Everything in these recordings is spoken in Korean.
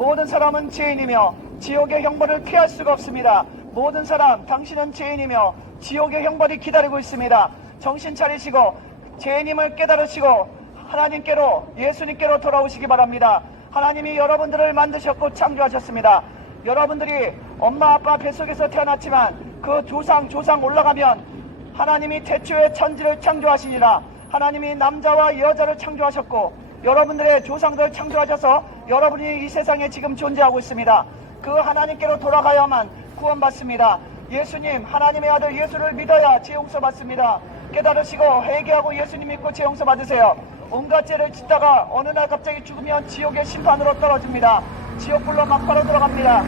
모든 사람은 죄인이며 지옥의 형벌을 피할 수가 없습니다. 모든 사람, 당신은 죄인이며 지옥의 형벌이 기다리고 있습니다. 정신 차리시고 죄인임을 깨달으시고 하나님께로, 예수님께로 돌아오시기 바랍니다. 하나님이 여러분들을 만드셨고 창조하셨습니다. 여러분들이 엄마 아빠 뱃속에서 태어났지만 그 조상 올라가면 하나님이 태초에 천지를 창조하시니라. 하나님이 남자와 여자를 창조하셨고 여러분들의 조상들 창조하셔서 여러분이 이 세상에 지금 존재하고 있습니다. 그 하나님께로 돌아가야만 구원받습니다. 예수님, 하나님의 아들 예수를 믿어야 죄 용서 받습니다. 깨달으시고 회개하고 예수님 믿고 죄 용서 받으세요. 온갖 죄를 짓다가 어느 날 갑자기 죽으면 지옥의 심판으로 떨어집니다. 지옥불로 막바로 들어갑니다.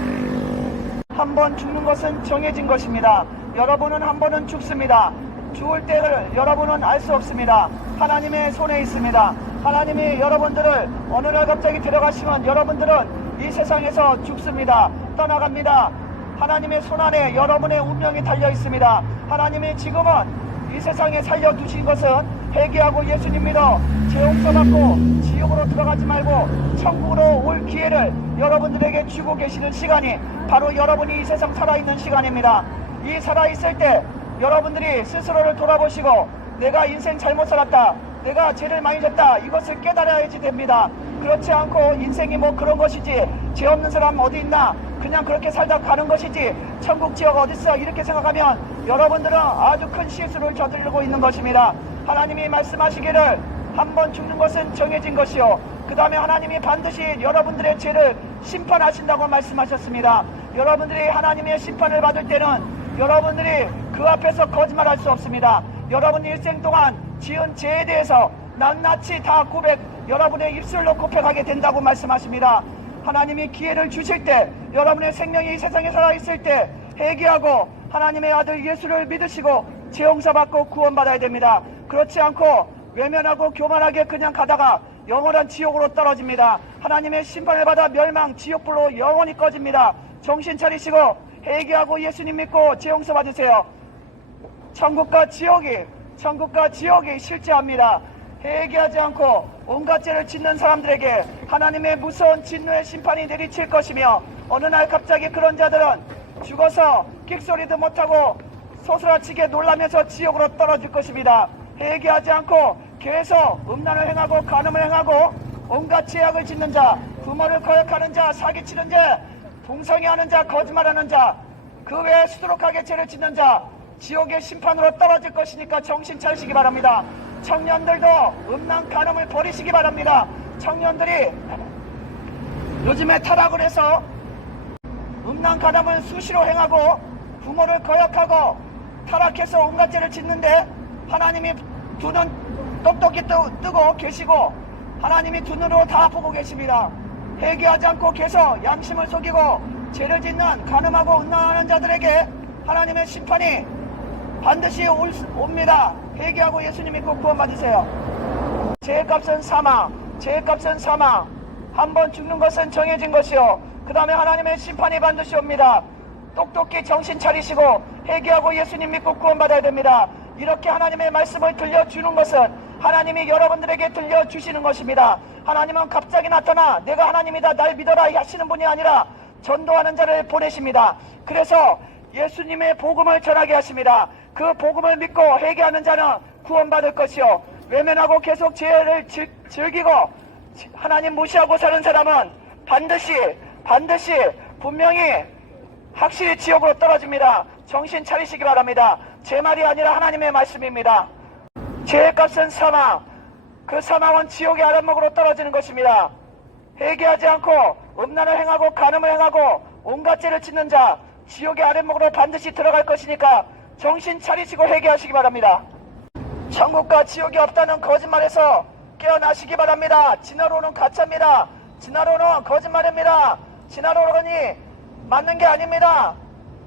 한 번 죽는 것은 정해진 것입니다. 여러분은 한 번은 죽습니다. 죽을 때를 여러분은 알 수 없습니다. 하나님의 손에 있습니다. 하나님이 여러분들을 어느 날 갑자기 데려가시면 여러분들은 이 세상에서 죽습니다. 떠나갑니다. 하나님의 손 안에 여러분의 운명이 달려 있습니다. 하나님이 지금은 이 세상에 살려두신 것은 회개하고 예수님 믿어 죄 용서받고 지옥으로 들어가지 말고 천국으로 올 기회를 여러분들에게 주고 계시는 시간이 바로 여러분이 이 세상 살아있는 시간입니다. 이 살아있을 때 여러분들이 스스로를 돌아보시고 내가 인생 잘못 살았다, 내가 죄를 많이 졌다, 이것을 깨달아야지 됩니다. 그렇지 않고 인생이 뭐 그런 것이지, 죄 없는 사람 어디 있나, 그냥 그렇게 살다 가는 것이지 천국 지역 어딨어, 이렇게 생각하면 여러분들은 아주 큰 실수를 저지르고 있는 것입니다. 하나님이 말씀하시기를 한 번 죽는 것은 정해진 것이요, 그 다음에 하나님이 반드시 여러분들의 죄를 심판하신다고 말씀하셨습니다. 여러분들이 하나님의 심판을 받을 때는 여러분들이 그 앞에서 거짓말할 수 없습니다. 여러분 일생 동안 지은 죄에 대해서 낱낱이 다 여러분의 입술로 고백하게 된다고 말씀하십니다. 하나님이 기회를 주실 때, 여러분의 생명이 이 세상에 살아있을 때 회개하고 하나님의 아들 예수를 믿으시고 죄 용서받고 구원받아야 됩니다. 그렇지 않고 외면하고 교만하게 그냥 가다가 영원한 지옥으로 떨어집니다. 하나님의 심판을 받아 멸망, 지옥불로 영원히 꺼집니다. 정신 차리시고 회개하고 예수님 믿고 죄 용서 받으세요. 천국과 지옥이 실제합니다. 회개하지 않고 온갖 죄를 짓는 사람들에게 하나님의 무서운 진노의 심판이 내리칠 것이며, 어느 날 갑자기 그런 자들은 죽어서 끽소리도 못하고 소스라치게 놀라면서 지옥으로 떨어질 것입니다. 회개하지 않고 계속 음란을 행하고 간음을 행하고 온갖 죄악을 짓는 자, 부모를 거역하는 자, 사기치는 자, 동성애하는 자, 거짓말하는 자, 그 외에 수두룩하게 죄를 짓는 자, 지옥의 심판으로 떨어질 것이니까 정신 차리시기 바랍니다. 청년들도 음란 간음을 버리시기 바랍니다. 청년들이 요즘에 타락을 해서 음란 간음을 수시로 행하고 부모를 거역하고 타락해서 온갖 죄를 짓는데 하나님이 두 눈 똑똑히 뜨고 계시고 하나님이 두 눈으로 다 보고 계십니다. 회개하지 않고 계속 양심을 속이고 죄를 짓는 간음하고 음란하는 자들에게 하나님의 심판이 반드시 옵니다. 회개하고 예수님 믿고 구원받으세요. 죄값은 사망, 한 번 죽는 것은 정해진 것이요, 그 다음에 하나님의 심판이 반드시 옵니다. 똑똑히 정신 차리시고 회개하고 예수님 믿고 구원받아야 됩니다. 이렇게 하나님의 말씀을 들려주는 것은 하나님이 여러분들에게 들려주시는 것입니다. 하나님은 갑자기 나타나 내가 하나님이다 날 믿어라 하시는 분이 아니라 전도하는 자를 보내십니다. 그래서 예수님의 복음을 전하게 하십니다. 그 복음을 믿고 회개하는 자는 구원받을 것이요, 외면하고 계속 죄를 즐기고 하나님 무시하고 사는 사람은 반드시 분명히 확실히 지옥으로 떨어집니다. 정신 차리시기 바랍니다. 제 말이 아니라 하나님의 말씀입니다. 죄의 값은 사망, 그 사망은 지옥의 아랫목으로 떨어지는 것입니다. 회개하지 않고 음란을 행하고 간음을 행하고 온갖 죄를 짓는 자, 지옥의 아랫목으로 반드시 들어갈 것이니까 정신 차리시고 회개하시기 바랍니다. 천국과 지옥이 없다는 거짓말에서 깨어나시기 바랍니다. 진화론은 가짜입니다. 진화론은 거짓말입니다. 진화론이 맞는 게 아닙니다.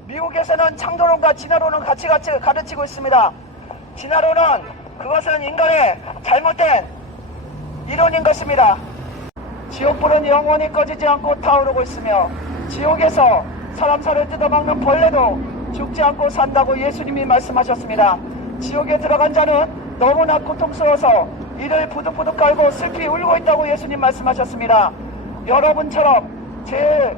미국에서는 창조론과 진화론은 같이 가르치고 있습니다. 진화론은 그것은 인간의 잘못된 이론인 것입니다. 지옥불은 영원히 꺼지지 않고 타오르고 있으며 지옥에서 사람 살을 뜯어먹는 벌레도 죽지 않고 산다고 예수님이 말씀하셨습니다. 지옥에 들어간 자는 너무나 고통스러워서 이를 부득부득 깔고 슬피 울고 있다고 예수님 말씀하셨습니다. 여러분처럼 죄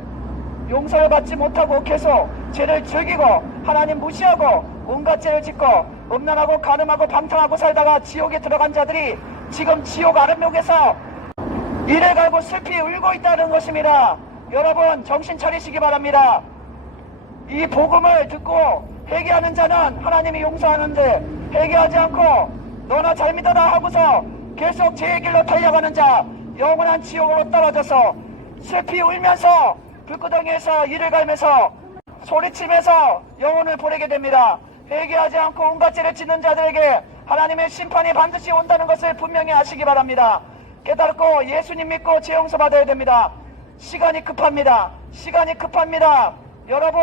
용서를 받지 못하고 계속 죄를 즐기고 하나님 무시하고 온갖 죄를 짓고 음란하고 가늠하고 방탕하고 살다가 지옥에 들어간 자들이 지금 지옥 아랫목에서 이를 갈고 슬피 울고 있다는 것입니다. 여러분 정신 차리시기 바랍니다. 이 복음을 듣고 회개하는 자는 하나님이 용서하는데 회개하지 않고 너나 잘 믿어라 하고서 계속 죄의 길로 달려가는 자 영원한 지옥으로 떨어져서 슬피 울면서 불구덩이에서 이를 갈면서 소리치면서 영혼을 보내게 됩니다. 회개하지 않고 온갖 죄를 짓는 자들에게 하나님의 심판이 반드시 온다는 것을 분명히 아시기 바랍니다. 깨닫고 예수님 믿고 죄 용서 받아야 됩니다. 시간이 급합니다. 시간이 급합니다. 여러분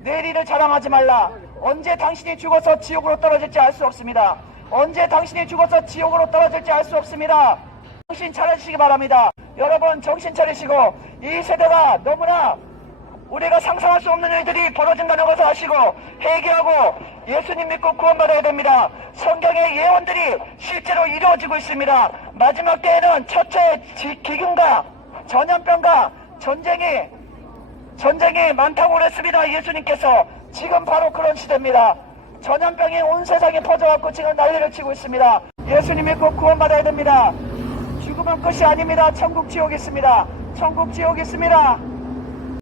내일 일을 자랑하지 말라. 언제 당신이 죽어서 지옥으로 떨어질지 알 수 없습니다. 언제 당신이 죽어서 지옥으로 떨어질지 알 수 없습니다. 정신 차리시기 바랍니다. 여러분 정신 차리시고 이 세대가 너무나 우리가 상상할 수 없는 일들이 벌어진다는 것을 아시고 회개하고 예수님 믿고 구원받아야 됩니다. 성경의 예언들이 실제로 이루어지고 있습니다. 마지막 때에는 첫째 기근과 전염병과 전쟁이 많다고 그랬습니다. 예수님께서 지금 바로 그런 시대입니다. 전염병이 온 세상에 퍼져갖고 지금 난리를 치고 있습니다. 예수님 믿고 구원받아야 됩니다. 죽으면 끝이 아닙니다. 천국 지옥이 있습니다. 천국 지옥이 있습니다.